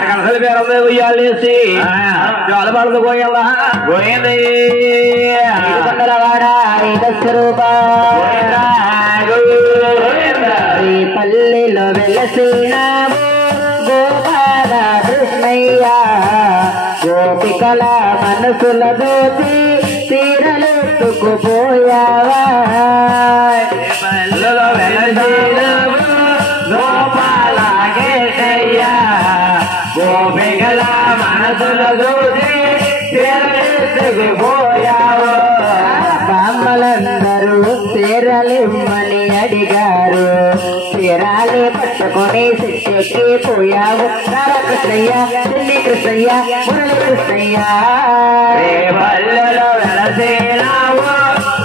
కలసలు పేరు ఉయ్యాలేసి జోలబాలతో పోయాలా పోయింది పల్లెలో వెలసినాము గోపాల కృష్ణయ్య గోపికల మనసుల దోచి తీరలెత్తుకుపోయావా పల్లెలో వెలసినాము గోపాల కృష్ణయ్య గోపికల మనసుల దోచి తీరలెత్తుకుపోయావా బామ్మలందరూ తీరలిమ్మని అడిగారు తీరాలి పట్టుకొని శిక్షకి పోయావు కృష్ణయ్య చిన్ని కృష్ణయ్య మురళి కృష్ణయ్య పల్లెలో వెలసినాము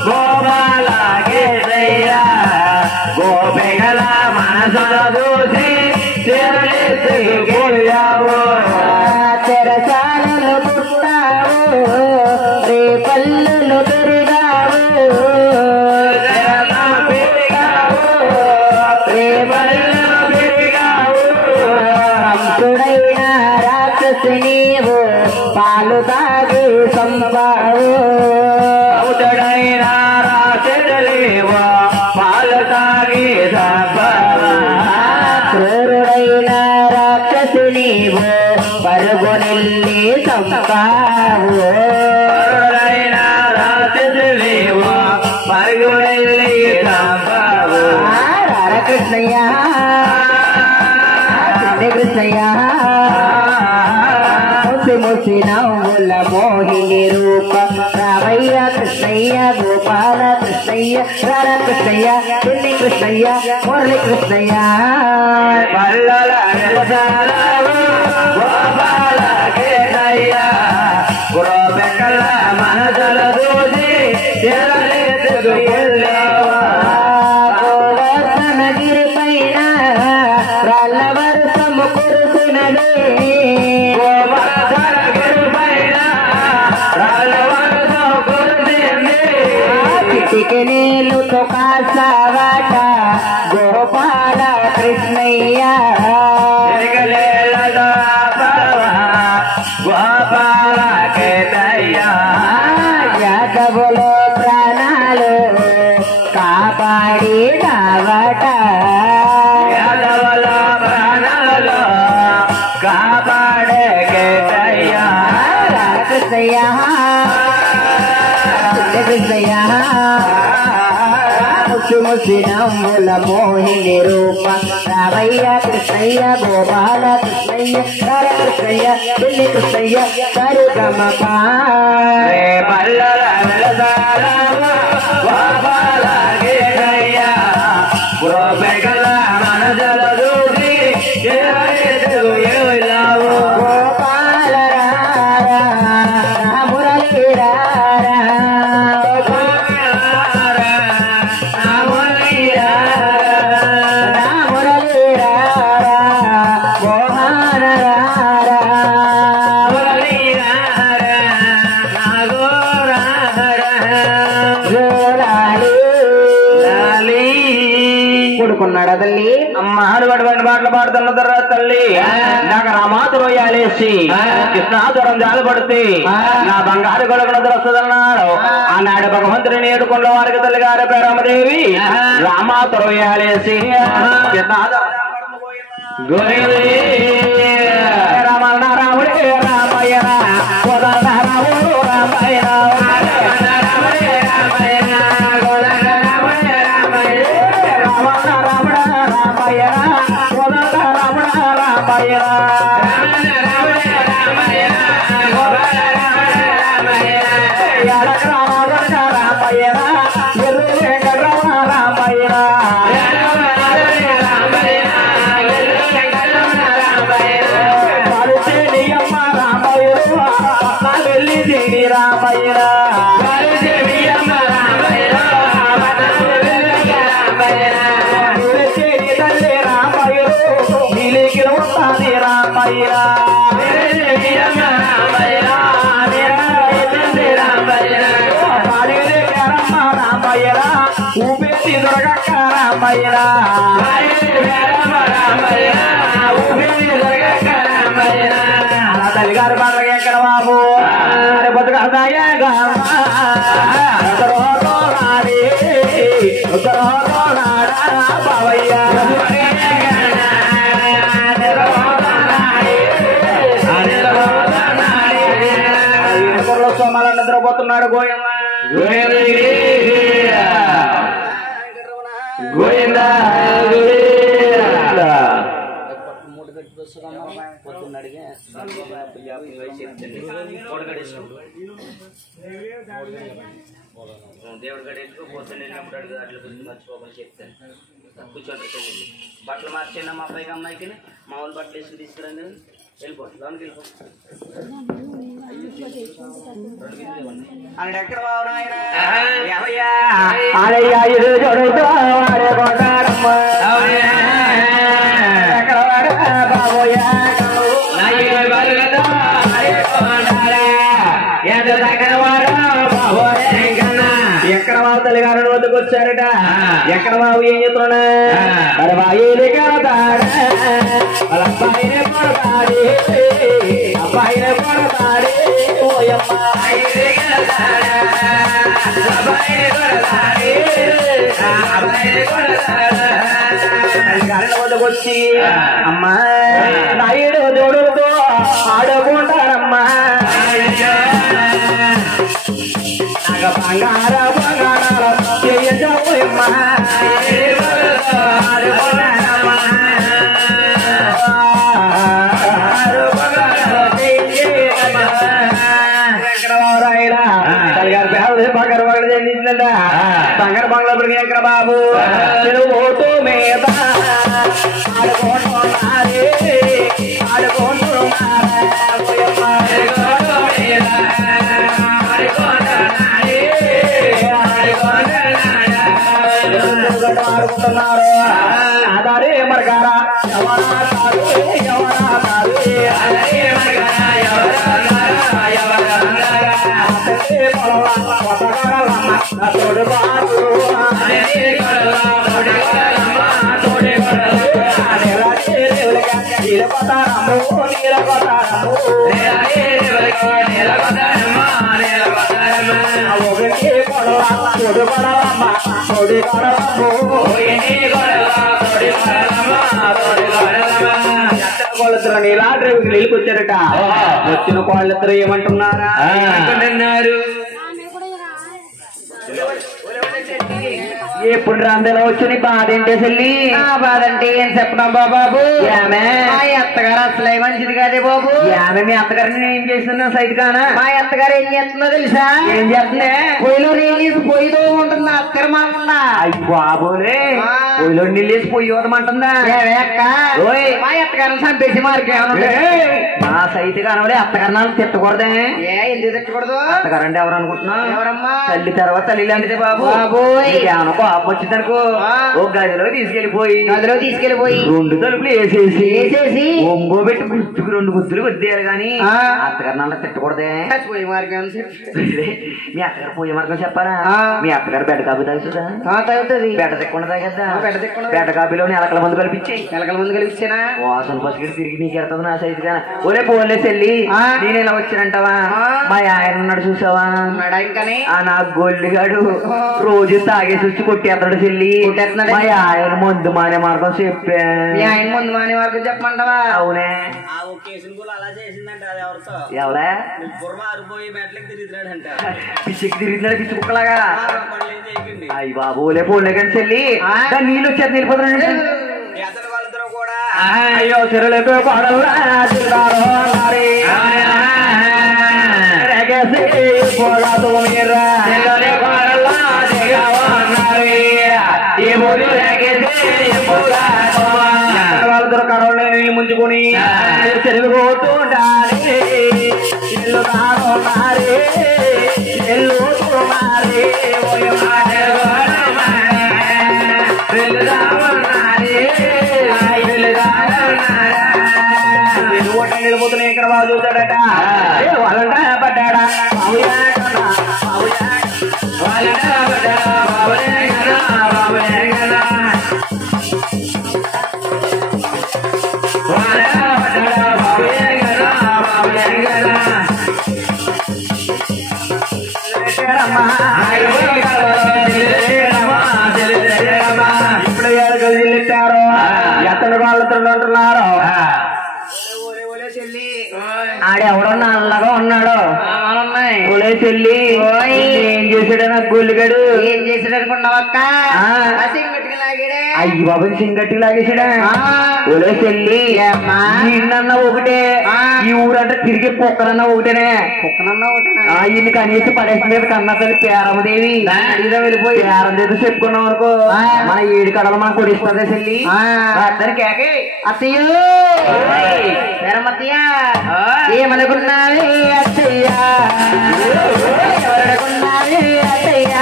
గోపాల కృష్ణయ్య గోపికల మనసుల దోచి తీరలెత్తుకుపోయావు తెరసాలను పుట్టావు రే పల్లెలు తిరిగావు హంసుడైన రాక్షసి నీవు పాలు తాగి సంబావు ఉదడైన రాత్రిలేవో పాలు తాగి క్రూరుడైన రాక్షసి నీవు పరుగునెల్లి సంపావు రాత్రిలేవో పరుగులెల్లి సంపావు కృష్ణయ్య కృష్ణయ్య ముసి నవ్వుల మోహిని రూప రామయ్య కృష్ణయ్య గోపాల కృష్ణయ్య రార కృష్ణయ్య చిన్ని కృష్ణయ్య మురళి కృష్ణయ్య పల్లెల వెలసారావు గోపాల కృష్ణయ్య గోపికల మనసుల దోచి తీరలెత్తుకుపోయావా గోవర్ధనగిరి పైన రాళ్ళ వర్షము కురుసినదే చిటికి నీళ్ళుతో కాసావాట గోపాల కృష్ణయ్య గోపాల కృష్ణయ్య యాదవులో ప్రాణాలు కాపాడి నావట యాదవుల ప్రాణాలు కాపాడే కృష్ణయ్య కృష్ణయ్య కృష్ణయ్య ముసి ముసి నవ్వుల మోహిని రూప రామయ్య కృష్ణయ్య గోపాల కృష్ణయ్య రార కృష్ణయ్య చిన్ని కృష్ణయ్య సరిగమప పల్లెల వెలసారావు గోపాల కృష్ణయ్య గోపికల మనసుల దోచి తీరలెత్తుకుపోయావు గోపాల రారా మురళి రారా మురళి రారా మోహన రారా కొడుకున్నాడా తల్లి అమ్మ ఆడబడిన పాటలు పాడుతున్న తర్వాత తల్లి నాకు రామాతురు వేయాలేసి కృష్ణాతురం జాలపడితే నా బంగారు కొడుకున వస్తుందన్నాడు ఆనాడు భగవంతుడిని ఏడుకున్న వారికి తల్లి గారి పేరమ్మదేవి రామాతురు వేయాలేసి కృష్ణాతురం రమణ రాముడే రామయ్య రాముడు రామయ్య రామయ్య వాడు గోయమ్మ గోవింద మూడు గట్టి పొద్దున్న అడిగి దేవుడి గడి ఎట్టుకో పొద్దున్న వెళ్ళినప్పుడు అడుగు అట్లా గురించి మర్చిపోకుండా చెప్తాను కూర్చోండి బట్టలు మార్చేయండి మా అబ్బాయికి అమ్మాయికి మామూలు బట్టలు వేసుకుని తీసుకురండి వెళ్ళిపో లోనికి వెళ్ళిపో అక్కడ ఎక్కడ బాగున్నాయన ఎక్కడ బాబోయా ఎక్కడ బాబు తల్లిగారు వద్దకు వచ్చారట ఎక్కడ బాబు ఏం చెప్తున్నా మరి బాయిని కడతాడా వాళ్ళ అబ్బాయిని కొడతాడే అబ్బాయిని కొడతాడే ఓయమ్మ తల్లిగారు వద్దకు వచ్చి అమ్మా నాయుడు జోడుతో ఆడుకుంటారమ్మా బంగార బంగారాల బంగారు బంగారు చెందిందంట బంగారు బంగ్లా ఎక్కడ బాబు ఓటు మీద ఆడుకుంటున్నారే ఆడుకుంటున్నారు అదారే మరగారా కోళ్ళిద్దరు నీలాద్రి నీళ్ళకొచ్చారట వచ్చిన కోళ్ళిద్దరు ఏమంటున్నారా అంటున్నారు ఎప్పుడు రాందలో వచ్చి నీ బాధ ఏంటే చెల్లి బాధ అంటే ఏం చెప్పడం బాబు ఆమె మా అత్తగారు అసలే మంచిది కాదే బాబు ఆమె మీ అత్తగారిని ఏం చేస్తున్నా సైడ్ కానా మా అత్తగారు ఏం చేస్తుందో తెలుసా ఏం చేస్తుంది పొయ్యిలో నీళ్ళు పొయ్యిలో ఉంటుంది అత్తగారు మాకుండా అయ్యి బాబోలే పొయ్యిలో నీళ్ళు పొయ్యి వదమంటుందా మా అత్తగారిని చంపేసి మార్కేమన్నా మా సైట్ కానవలే అత్తగారిని తిట్టకూడదే ఎందుకు తిట్టకూడదు అత్తగారు అంటే ఎవరు అనుకుంటున్నా ఎవరమ్మా తల్లి తర్వాత తల్లి లాంటిదే బాబు వచ్చిందనుకో ఓ గదిలో తీసుకెళ్లిపోయి రెండు తలుపులు వేసేసి ఒంగో పెట్టి గుర్తుకు రెండు గుర్తులు కొద్దియాలి గాని అత్తగారు నన్ను తిట్టకూడదే పోయే మార్గం మీ అత్తగారు పోయే మార్గం చెప్పారా మీ అత్తగారు బెడ కాపీ తాగుతుంది బెడ తిక్కకుండా తాగేద్దా బెడ కాపీలోని ఎలకల మందు కలిపించానా వాసన పసుకెళ్ళి తిరిగి నీకు ఎడుతుంది నా సైజు గాన ఓలే పోలే చెల్లి నేను ఇలా వచ్చానంటావా మా ఆయన ఉన్నాడు చూసావా నా గొల్లిగాడు రోజు తాగేసి వచ్చి కొట్టేస్తాడు చెల్లి ఆయన ముందు మానే మార్గం చెప్పా ఆయన ముందు మానే మార్గం చెప్పమంటావా అవునే ఎవరా పిచ్చికి తిరుగుతున్నాడు పిచ్చి కుక్కలాగా అయ్యి బాబోలే పోలే కానీ చెల్లి నీళ్ళు వచ్చేది వెళ్ళిపోతున్నాడు అయ్యో చెరువులకు వాళ్ళతో కరోనా నీళ్ళు ముంచుకొని చెరువుకుంటుండాలి ఇల్లు కావాలి ఇల్లు నిలిపోతున్నాయి ఇక్కడ బాబు చూసాడట వాళ్ళంట పడ్డాడా ఇప్పుడు ఏడుకెళ్ళిట్టారు ఎత్తడు వాళ్ళతో అంటున్నారు ఆడెవడో నల్లగా ఉన్నాడు ఒలే చెల్లి ఏం చేశాడు నా గొల్లిగాడు ఏం చేసాడు అనుకున్నావు అక్క అయ్యి బాబు సింగట్టి లాగేసాడా ఒలే చెల్లి ఈయనన్న ఒకటే ఈ ఊరంటే తిరిగి కుక్కనన్నా ఒకటేనే ఈయన కనీసం పడేసిన కన్నా తల్లి పేరమ్మదేవి ఇదో వెళ్ళిపోయి పేరందేదో చెప్పుకున్నాం అనుకో మన ఏడు కడలు మనకు కొడిస్తుందే చెల్లి అతని కేకే అత్తయ్యో పేరమ్మత్తయ్య ఏమనుకున్నావే అత్తయ్య ఎవరనుకున్నావే అత్తయ్య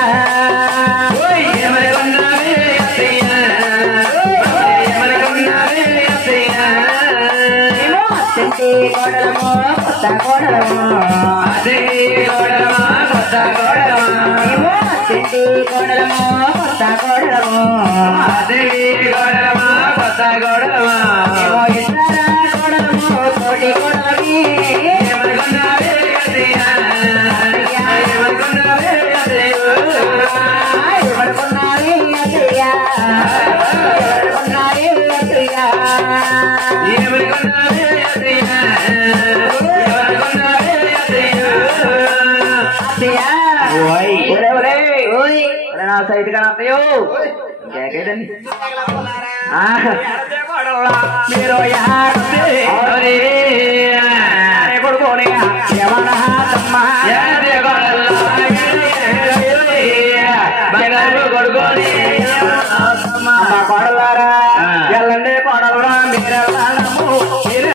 ఏమనుకున్నావే అత్తయ్య ఏమనుకున్నావే అత్తయ్య అత్తంటి కోడలమో కొత్త కోడలమో అత్తయ్య కోడలమా కొత్త కోడలమా అత్తంటి కోడలమో కొత్త కోడలమో అత్తయ్య కోడలమా కొత్త కోడలమా ఇస్తారా కోడలమో తోటి కోడలమి ఏమనుకున్నావే అత్తయ్య ఏమనుకున్నావే అత్తయ్య ఎవరుకున్నావే అత్తయ్య ఎవరుకున్నావే అత్తయ్య ఏమనుకున్నావే అత్తయ్య ఏమనుకున్నావే అత్తయ్య అత్తయ్య ఓయ్ ఒరే ఒరే ఓయ్ ఒరే నా సైట్ కనత్తయ్యో కేకేదండి మీరు